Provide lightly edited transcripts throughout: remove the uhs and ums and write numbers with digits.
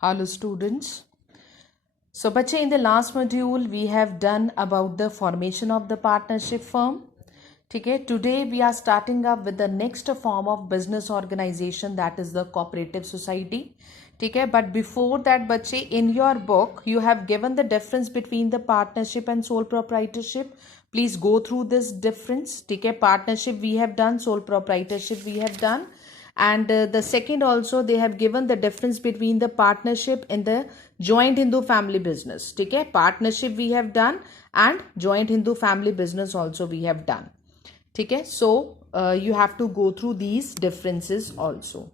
Hello students. So bache, in the last module we have done about the formation of the partnership firm. Okay, today we are starting up with the next form of business organization, that is the cooperative society. Okay, but before that bache, in your book you have given the difference between the partnership and sole proprietorship. Please go through this difference. Okay, partnership we have done, sole proprietorship we have done, and the second also they have given the difference between the partnership and the joint Hindu family business. Okay, partnership we have done and joint Hindu family business also we have done. Okay, so you have to go through these differences also.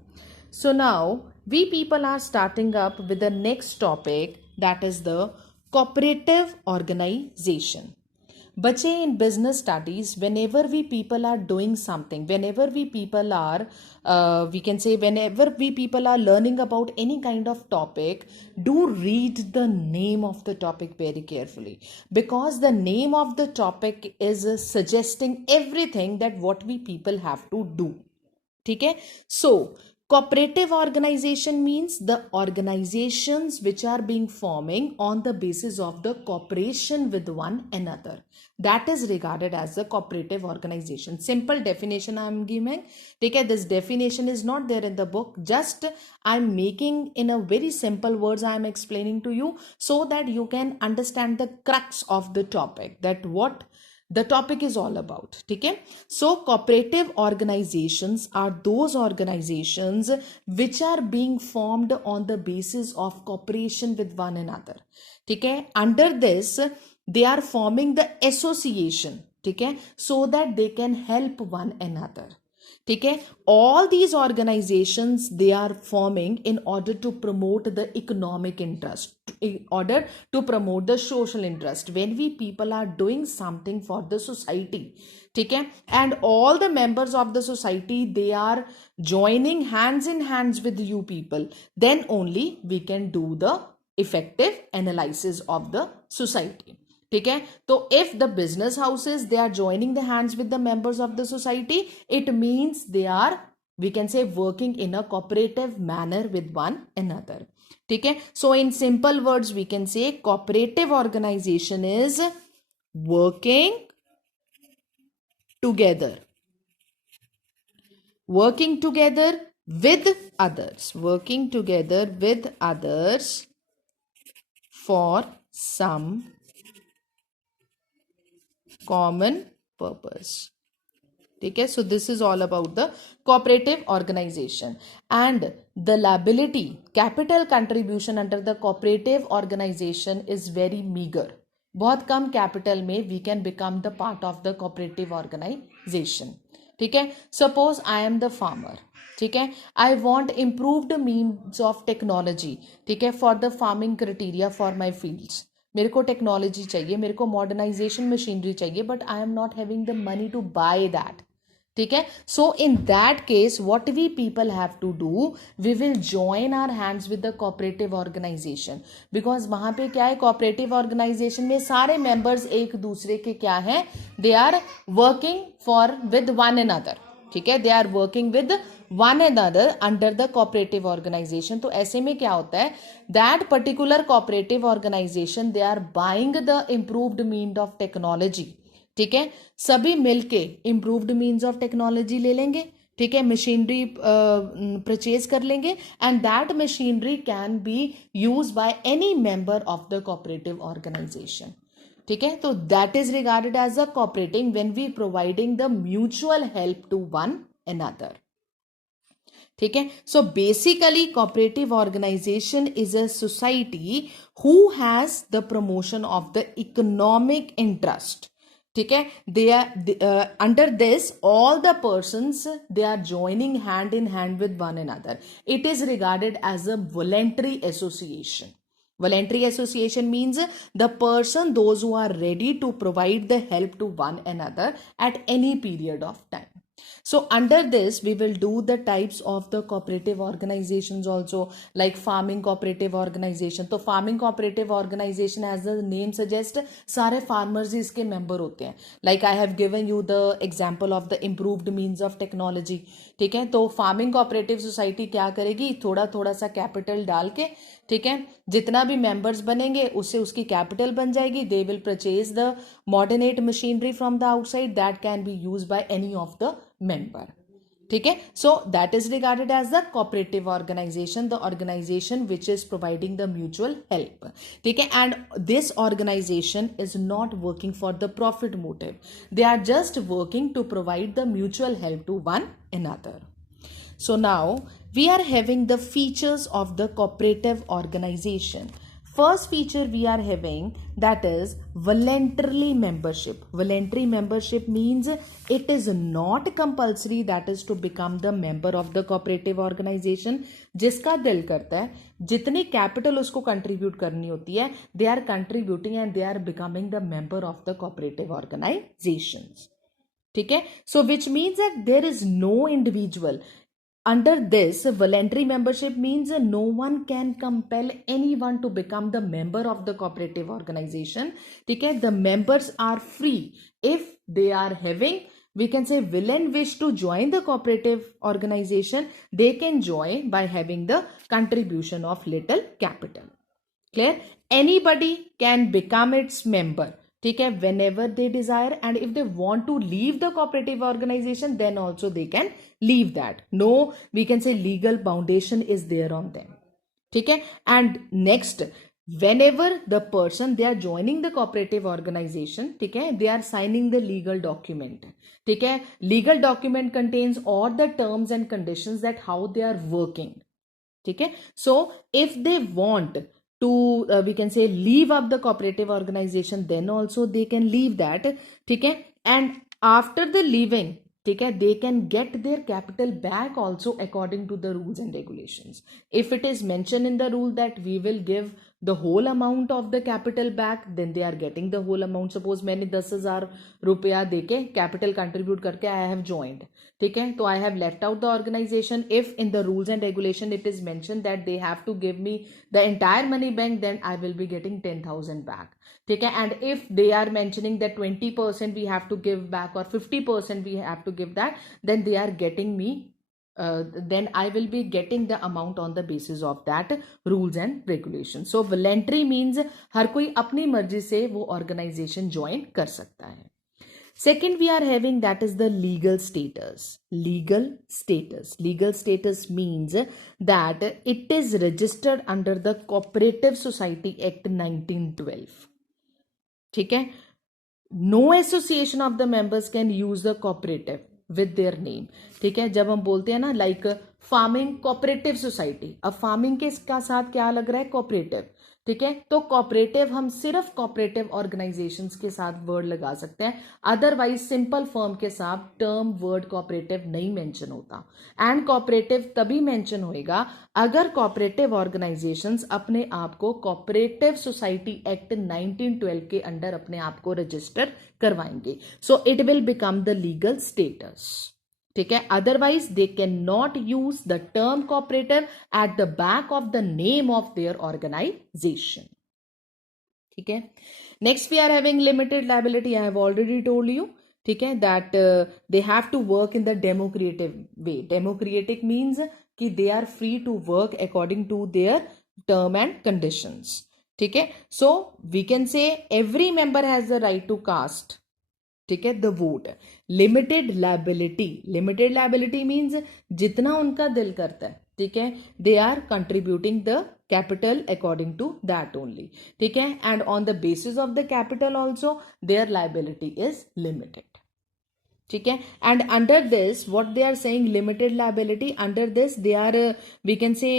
So now we people are starting up with the next topic, that is the cooperative organization. Bache, in business studies, whenever we people are doing something, whenever we people are, we can say, whenever we people are learning about any kind of topic, do read the name of the topic very carefully, because the name of the topic is suggesting everything that what we people have to do. Okay, so cooperative organization means the organizations which are being forming on the basis of the cooperation with one another. That is regarded as the cooperative organization. Simple definition I am giving. Okay, this definition is not there in the book. Just I am making in a very simple words, I am explaining to you so that you can understand the crux of the topic, that what the topic is all about. Okay, so cooperative organizations are those organizations which are being formed on the basis of cooperation with one another. Okay, under this they are forming the association. Okay, so that they can help one another. Okay, all these organizations they are forming in order to promote the economic interest, in order to promote the social interest. When we people are doing something for the society, okay, and all the members of the society they are joining hands in hands with you people, then only we can do the effective analysis of the society. ठीक है, तो if the business houses they are joining the hands with the members of the society, it means they are, we can say, working in a cooperative manner with one another. ठीक है, so in simple words we can say cooperative organization is working together with others, working together with others for some common purpose. Okay, so this is all about the cooperative organization. And the liability capital contribution under the cooperative organization is very meager. बहुत कम capital में we can become the part of the cooperative organization. ठीक है, suppose I am the farmer. ठीक है, I want improved means of technology. ठीक है, for the farming criteria for my fields. मेरे को टेक्नोलॉजी चाहिए, मेरे को मॉडर्नाइजेशन मशीनरी चाहिए, but I am not having the money to buy that. ठीक है, so in that case what we people have to do, we will join our hands with the cooperative organisation. Because वहां पे क्या है, cooperative organisation में सारे members एक दूसरे के क्या है, they are working for with one another. ठीक है, they are working with one another under the cooperative organisation. तो ऐसे में क्या होता है, that particular cooperative organisation they are buying the improved mean of technology. ठीक है, सभी मिलके इम्प्रूव्ड मीन्स ऑफ टेक्नोलॉजी ले लेंगे. ठीक है, मशीनरी परचेज कर लेंगे, and that machinery can be use by any member of the cooperative organisation. ठीक है, तो that is regarded as a cooperating when we providing the mutual help to one another. ठीक है, so basically cooperative organisation is a society who has the promotion of the economic interest. ठीक है, they are under this all the persons they are joining hand in hand with one another. It is regarded as a voluntary association. Voluntary association means the person, those who are ready to provide the help to one another at any period of time. So under this we will do the types of the cooperative organizations also, like farming cooperative organization. तो farming cooperative organization as the name suggests सारे farmers ही इसके member होते हैं. Like I have given you the example of the improved means of technology. ठीक है, तो farming cooperative society क्या करेगी, थोड़ा थोड़ा सा कैपिटल डाल के, ठीक है, जितना भी मेंबर्स बनेंगे उससे उसकी कैपिटल बन जाएगी. They will purchase the moderate machinery from the outside that can be use by any of the member. ठीक है, so that is regarded as the cooperative organisation, the organisation which is providing the mutual help. ठीक है, and this organisation is not working for the profit motive, they are just working to provide the mutual help to one another. So now we are having the features of the cooperative organization. First feature we are having, that is voluntarily membership. Voluntary membership means it is not compulsory that is to become the member of the cooperative organization. जिसका दिल करता है, जितनी capital उसको contribute करनी होती है, they are contributing and they are becoming the member of the cooperative organizations. ठीक है, so which means that there is no individual under this voluntary membership means no one can compel anyone to become the member of the cooperative organization. ठीक है, the members are free if they are having, we can say, will and wish to join the cooperative organization, they can join by having the contribution of little capital. Clear? Anybody can become its member. ठीक है, whenever they desire, and if they want to leave the cooperative organization then also they can leave that. No, we can say legal foundation is there on them. ठीक है, and next, whenever the person they are joining the cooperative organization, ठीक है, they are signing the legal document. ठीक है, legal document contains all the terms and conditions that how they are working. ठीक है, so if they want to we can say leave up the cooperative organization then also they can leave that. ठीक है, and after the leaving, ठीक है, they can get their capital back also according to the rules and regulations. If it is mentioned in the rule that we will give the whole amount of the capital back, then they are getting the whole amount. Suppose मैंने 10,000 रुपया देके capital contribute करके I have joined, ठीक है, तो I have left out the organization. If in the rules and regulation it is mentioned that they have to give me the entire money back, then I will be getting 10,000 back. ठीक है, and if they are mentioning that 20% we have to give back or 50% we have to give that, then they are getting me then I will be getting the amount on the basis of that rules and regulations. So voluntary means हर कोई अपनी मर्जी से वो organization join कर सकता है. Second we are having, that is the legal status. Legal status. Legal status means that it is registered under the Cooperative Society Act 1912. ठीक है, no association of the members can use the cooperative with their name. ठीक है, जब हम बोलते हैं ना like farming cooperative society, अब फार्मिंग के इसका साथ क्या लग रहा है, कोऑपरेटिव. ठीक है, तो कोऑपरेटिव हम सिर्फ कोऑपरेटिव ऑर्गेनाइजेशंस के साथ वर्ड लगा सकते हैं, अदरवाइज सिंपल फर्म के साथ टर्म वर्ड कोऑपरेटिव नहीं मेंशन होता. एंड कोऑपरेटिव तभी मेंशन होएगा अगर कोऑपरेटिव ऑर्गेनाइजेशंस अपने आप को कोऑपरेटिव सोसाइटी एक्ट 1912 के अंडर अपने आप को रजिस्टर करवाएंगे. So it will become the legal status. ठीक है, otherwise they can not use the term cooperative at the back of the name of their organisation. ठीक है, next we are having limited liability. I have already told you, ठीक है, that they have to work in the democratic way. Democratic means कि they are free to work according to their term and conditions. ठीक है, so we can say every member has the right to cast, ठीक है, the vote. Limited liability. Limited liability means जितना उनका दिल करता है, ठीक है, they are contributing the capital according to that only. ठीक है, and on the basis of the capital also their liability is limited. ठीक है, and under this what they are saying limited liability, under this they are we can say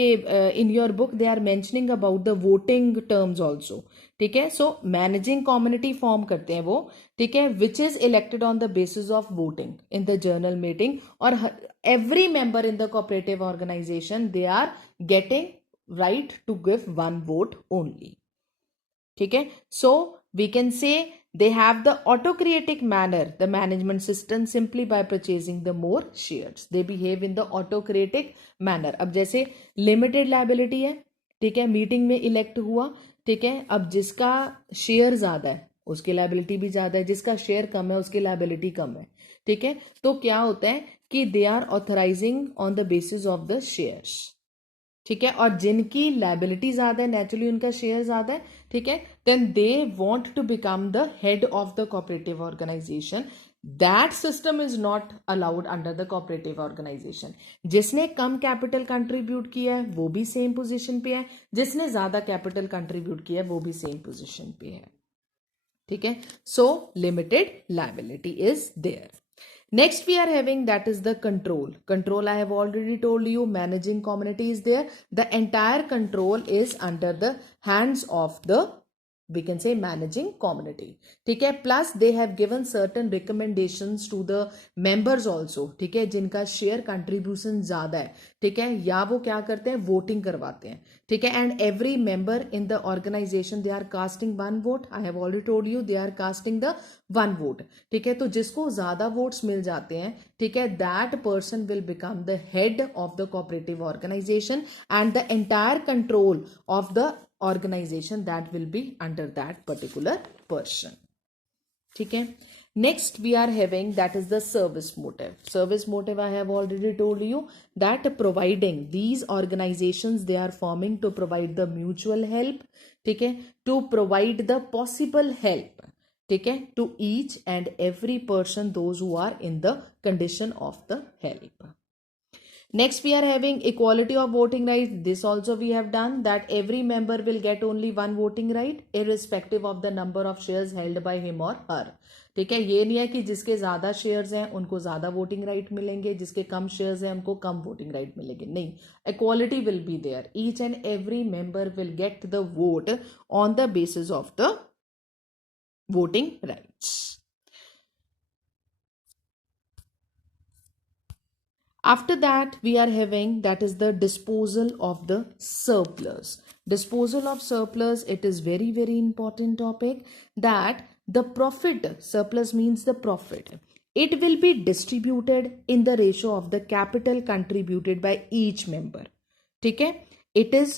in your book they are mentioning about the voting terms also. ठीक है, सो managing community form करते हैं वो, ठीक है, which is elected on the basis of voting in the general meeting. और every member in the cooperative organisation they are getting right to give one vote only. ठीक है, so we can say they have the autocratic manner, the management system, simply by purchasing the more shares. They behave in the autocratic manner. अब जैसे limited liability है, ठीक है, meeting में elect हुआ, ठीक है, अब जिसका शेयर ज्यादा है उसकी लाइबिलिटी भी ज्यादा है, जिसका शेयर कम है उसकी लाइबिलिटी कम है, ठीक है, तो क्या होता है कि they are authorising on the basis of the shares, ठीक है, और जिनकी लाइबिलिटी ज्यादा है, नेचुरली उनका शेयर ज्यादा है, ठीक है, then they want to become the head of the cooperative organisation. That system is not allowed under the cooperative organisation. जिसने कम कैपिटल कंट्रीब्यूट किया है वो भी सेम पोजीशन पे है, जिसने ज्यादा कैपिटल कंट्रीब्यूट किया है वो भी सेम पोजीशन पे है, ठीक है. So limited liability is there. Next we are having that is the control. Control I have already told you, managing community is there. The entire control is under the hands of the, we can say, managing community, ठीक है. Plus they have given certain recommendations to the members also, ठीक है, जिनका share contribution ज्यादा है, ठीक है, या वो क्या करते हैं, वोटिंग करवाते हैं, ठीक है. And every member in the organisation they are casting one vote. I have already told you they are casting the one vote, ठीक है. तो जिसको ज्यादा वोट्स मिल जाते हैं, ठीक है, that person will become the head of the cooperative organisation and the entire control of the organization that will be under that particular person, ठीक है. Next we are having that is the service motive. Service motive I have already told you that providing, these organizations they are forming to provide the mutual help, ठीक है, to provide the possible help, ठीक है, to each and every person, those who are in the condition of the help. Next we are having equality of voting rights. This also we have done, that every member will get only one voting right irrespective of the number of shares held by him or her, ठीक है. ये नहीं है कि जिसके ज्यादा shares हैं उनको ज्यादा वोटिंग राइट मिलेंगे, जिसके कम शेयर्स हैं उनको कम वोटिंग राइट मिलेंगे, नहीं. Equality will be there. Each and every member will get the vote on the basis of the voting rights. After that we are having that is the disposal of the surplus. Disposal of surplus, it is very very important topic, that the profit, surplus means the profit, it will be distributed in the ratio of the capital contributed by each member, ठीक है. It is